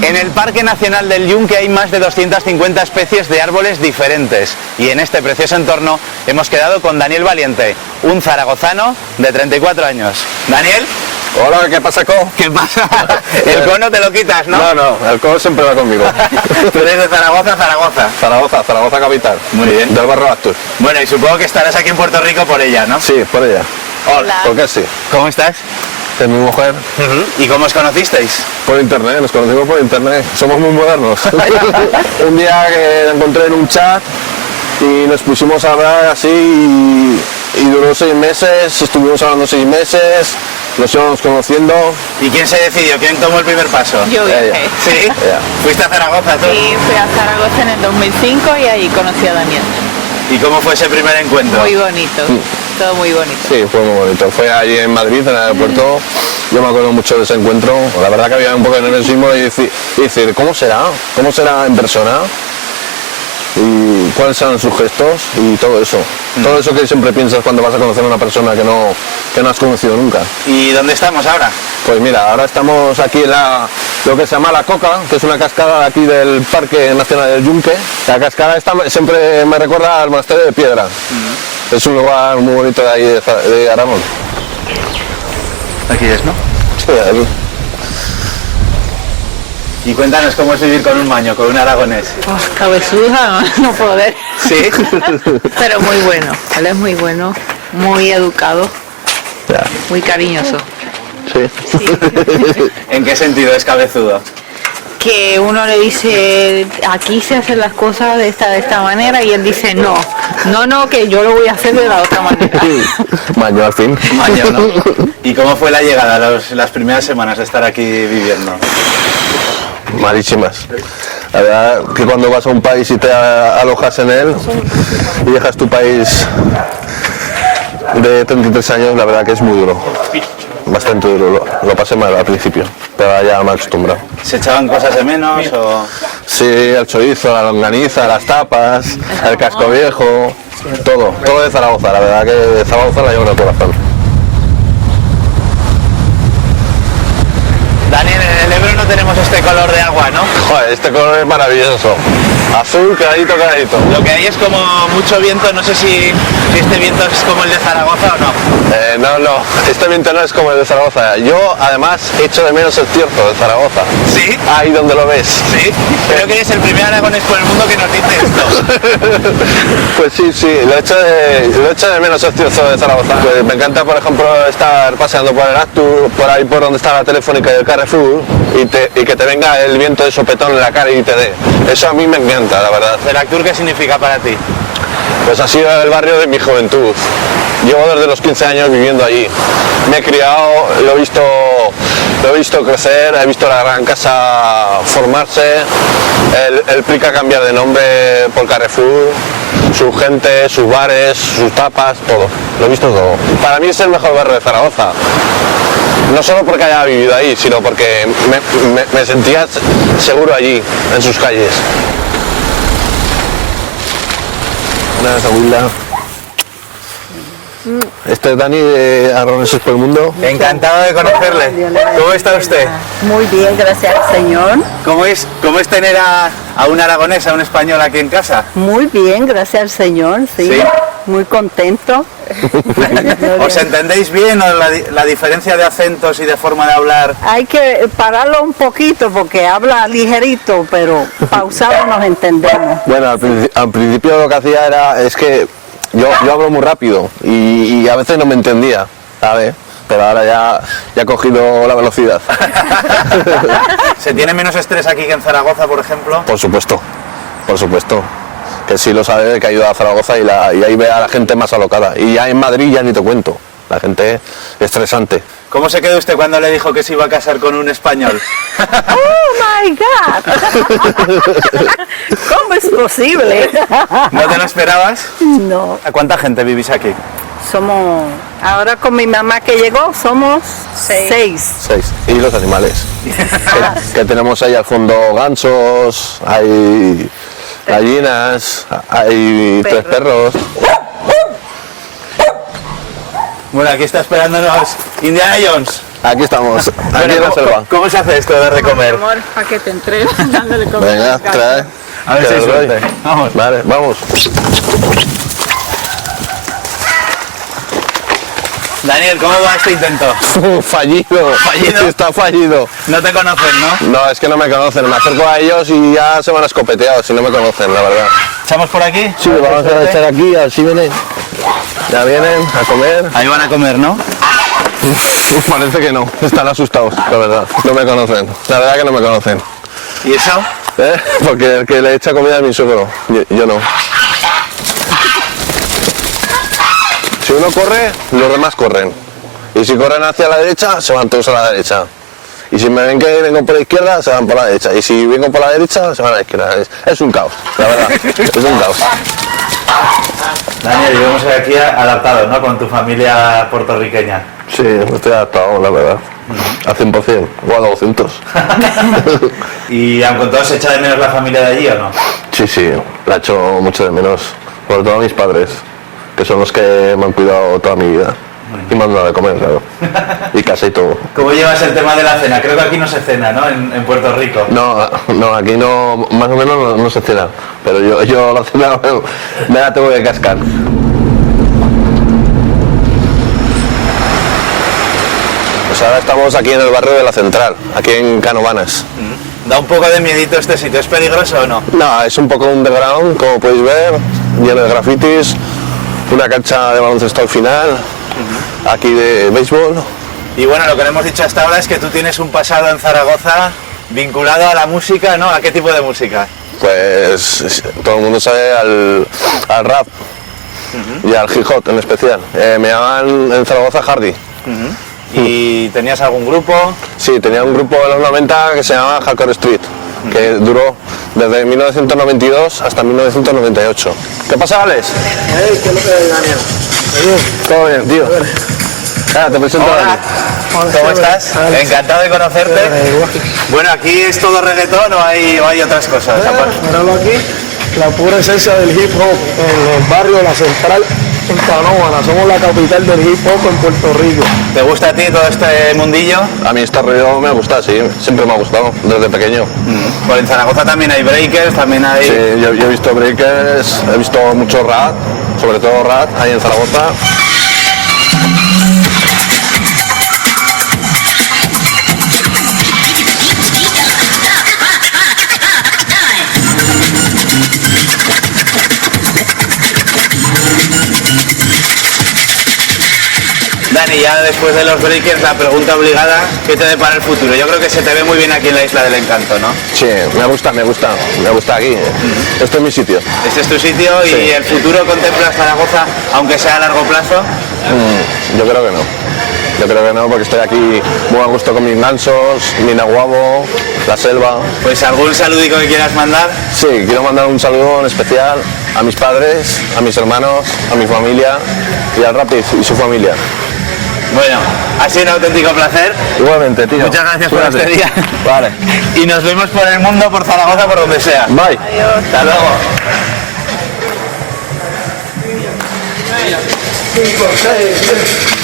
En el Parque Nacional del Yunque hay más de 250 especies de árboles diferentes y en este precioso entorno hemos quedado con Daniel Valiente, un zaragozano de 34 años. Daniel. Hola, ¿qué pasa, Co? ¿Qué pasa? El Co no te lo quitas, ¿no? No, el Co siempre va conmigo. Tú eres de Zaragoza, Zaragoza. Zaragoza capital. Muy bien. Del barrio Astur. Bueno, y supongo que estarás aquí en Puerto Rico por ella, ¿no? Sí, por ella. Hola. ¿Por qué sí? ¿Cómo estás? Es mi mujer. ¿Y cómo os conocisteis? Por internet, nos conocimos por internet. Somos muy modernos. Un día que la encontré en un chat y nos pusimos a hablar así y duró 6 meses, estuvimos hablando 6 meses, nos íbamos conociendo. ¿Y quién se decidió? ¿Quién tomó el primer paso? Yo viajé. ¿Sí? Ella. ¿Fuiste a Zaragoza tú? Sí, fui a Zaragoza en el 2005 y ahí conocí a Daniel. ¿Y cómo fue ese primer encuentro? Muy bonito, todo muy bonito. Sí, fue muy bonito. Fue allí en Madrid, en el aeropuerto. Yo me acuerdo mucho de ese encuentro. La verdad que había un poco de nerviosismo y decir, ¿cómo será? ¿Cómo será en persona? Y cuáles serán sus gestos y todo eso. Todo eso que siempre piensas cuando vas a conocer a una persona que no has conocido nunca. ¿Y dónde estamos ahora? Pues mira, ahora estamos aquí en lo que se llama La Coca, que es una cascada aquí del Parque Nacional del Yunque. La cascada esta siempre me recuerda al Monasterio de Piedra. Es un lugar muy bonito de ahí de Aragón. Aquí es, ¿no? Sí, aquí. Y cuéntanos cómo es vivir con un maño, con un aragonés. Pues cabezuda, no poder. ¿Sí? Pero muy bueno, él es muy bueno, muy educado, Ya. muy cariñoso. Sí. ¿En qué sentido es cabezudo? Que uno le dice, aquí se hacen las cosas de esta manera y él dice, no, que yo lo voy a hacer de la otra manera. Maño al fin. Maño, ¿no? ¿Y cómo fue la llegada, las primeras semanas de estar aquí viviendo? Malísimas. La verdad que cuando vas a un país y te alojas en él y dejas tu país de 33 años, la verdad que es muy duro. Bastante duro. Lo pasé mal al principio, pero ahora ya me he acostumbrado. ¿Se echaban cosas de menos o...? Sí, el chorizo, la longaniza, las tapas, el casco viejo, todo de Zaragoza. La verdad que de Zaragoza la llevo en el corazón. Daniel, en el Ebro no tenemos este color de agua, ¿no? Joder, este color es maravilloso. Azul, clarito. Lo que hay es como mucho viento, no sé si este viento es como el de Zaragoza o no. No, este viento no es como el de Zaragoza. Yo, además, echo de menos el Cierzo de Zaragoza. ¿Sí? Ahí donde lo ves. Sí, creo que eres el primer aragonés por el mundo que nos dice esto. Pues sí, lo echo de menos el Cierzo de Zaragoza. Pues me encanta, por ejemplo, estar paseando por el Astur, por ahí por donde está la Telefónica y el Carrefour, y que te venga el viento de sopetón en la cara y te dé. Eso a mí me encanta, la verdad. ¿El Astur qué significa para ti? Pues ha sido el barrio de mi juventud. Llevo desde los 15 años viviendo allí. Me he criado, lo he visto crecer, he visto la Gran Casa formarse, el Prica cambiar de nombre por Carrefour, su gente, sus bares, sus tapas, todo. Lo he visto todo. Para mí es el mejor barrio de Zaragoza. No solo porque haya vivido ahí, sino porque me sentía seguro allí, en sus calles. Una segunda. Este es Dani de Aragoneses por el Mundo. Encantado de conocerle. ¿Cómo está usted? Muy bien, gracias al Señor. ¿Cómo es tener a un aragonés, a un español aquí en casa? Muy bien, gracias al Señor, sí. ¿Sí? Muy contento. ¿Os entendéis bien o la diferencia de acentos y de forma de hablar? Hay que pararlo un poquito porque habla ligerito, pero pausado nos entendemos. Bueno, al principio lo que hacía es que yo hablo muy rápido y a veces no me entendía, ¿sabes? Pero ahora ya he cogido la velocidad. ¿Se tiene menos estrés aquí que en Zaragoza, por ejemplo? Por supuesto. Que sí lo sabe, que ha ido a Zaragoza y ahí ve a la gente más alocada. Y ya en Madrid ya ni te cuento, la gente estresante. ¿Cómo se quedó usted cuando le dijo que se iba a casar con un español? ¡Oh, my God! ¿Cómo es posible? ¿No te lo esperabas? No, ¿A cuánta gente vivís aquí? somos... Ahora con mi mamá que llegó somos 6. 6. Y los animales. que tenemos ahí al fondo gansos, hay gallinas, hay 3 perros. Bueno, aquí está esperándonos Indiana Jones. Aquí estamos, aquí Bueno, en la selva. ¿Cómo se hace esto de dar de comer? Amor, para que te entrenes dándole comer. Venga, al gato. trae. A ver si hay Te lo doy. suerte. Vamos. Vale, vamos. Daniel, ¿cómo va este intento? Fallido. ¿Fallido? Está fallido. No te conocen, ¿no? No, es que no me conocen. Me acerco a ellos y ya se van escopeteados si no me conocen, la verdad. ¿Echamos por aquí? Sí, A ver, vamos a suerte. echar aquí, así vienen. Ya vienen a comer. Ahí van a comer, ¿no? Parece que no, están asustados, la verdad. No me conocen, la verdad que no me conocen. ¿Y eso? Porque el que le echa comida a mi suegro, yo no. Si uno corre, los demás corren. Y si corren hacia la derecha, se van todos a la derecha. Y si me ven que vengo por la izquierda, se van por la derecha. Y si vengo por la derecha, se van a la izquierda. Es un caos, la verdad. Es un caos. Daniel, vivimos aquí adaptados, ¿no? Con tu familia puertorriqueña. Sí, estoy adaptado, la verdad. Al 100%, o a 200. ¿Y aun con todo se echa de menos la familia de allí o no? Sí, la echo mucho de menos. Sobre todo a mis padres, que son los que me han cuidado toda mi vida. Y me han dado de comer, claro. Y casa y todo. ¿Cómo llevas el tema de la cena? Creo que aquí no se cena, ¿no? En Puerto Rico. No, aquí no, más o menos no se cena. Pero yo la cena me la tengo que cascar. Pues ahora estamos aquí en el barrio de la Central, aquí en Canovanas. Da un poco de miedito este sitio, ¿es peligroso o no? No, es un poco underground, como podéis ver, lleno de grafitis, una cancha de baloncesto al final, aquí de béisbol. Y bueno, lo que le hemos dicho hasta ahora es que tú tienes un pasado en Zaragoza vinculado a la música, ¿no? ¿A qué tipo de música? Pues todo el mundo sabe al rap y al hip hop en especial. Me llaman en Zaragoza Hardy. ¿Y tenías algún grupo? Sí, tenía un grupo de los 90 que se llamaba Hardcore Street, que duró desde 1992 hasta 1998. ¿Qué pasa, Alex? ¿Qué es lo que hay, Daniel? Todo bien, tío. Te presento a Hola, Dani. ¿cómo estás? Encantado de conocerte. Bueno, aquí es todo reggaetón o hay otras cosas. Míralo aquí, la pura esencia del hip hop en el barrio de la Central, en Canóvana. Somos la capital del hip hop en Puerto Rico. ¿Te gusta a ti todo este mundillo? A mí este rollo me gusta, sí, siempre me ha gustado, desde pequeño. Pues en Zaragoza también hay breakers, también hay... Sí, yo he visto breakers, he visto mucho rap, sobre todo rap, ahí en Zaragoza. Dani, ya después de los breakers, la pregunta obligada, ¿qué te depara el futuro? Yo creo que se te ve muy bien aquí en la Isla del Encanto, ¿no? Sí, me gusta aquí. Este es mi sitio. Este es tu sitio y Sí. el futuro contemplas Zaragoza, aunque sea a largo plazo. Yo creo que no. Yo creo que no, porque estoy aquí muy a gusto con mis gansos, mi nahuabo, la selva. Pues algún saludico que quieras mandar. Sí, quiero mandar un saludo en especial a mis padres, a mis hermanos, a mi familia y al Rapid y su familia. Bueno, ha sido un auténtico placer. Igualmente, tío. Muchas gracias por Cuídate. este día. Vale. Y nos vemos por el mundo, por Zaragoza, por donde sea. Bye. Hasta luego. 5, 6, 10.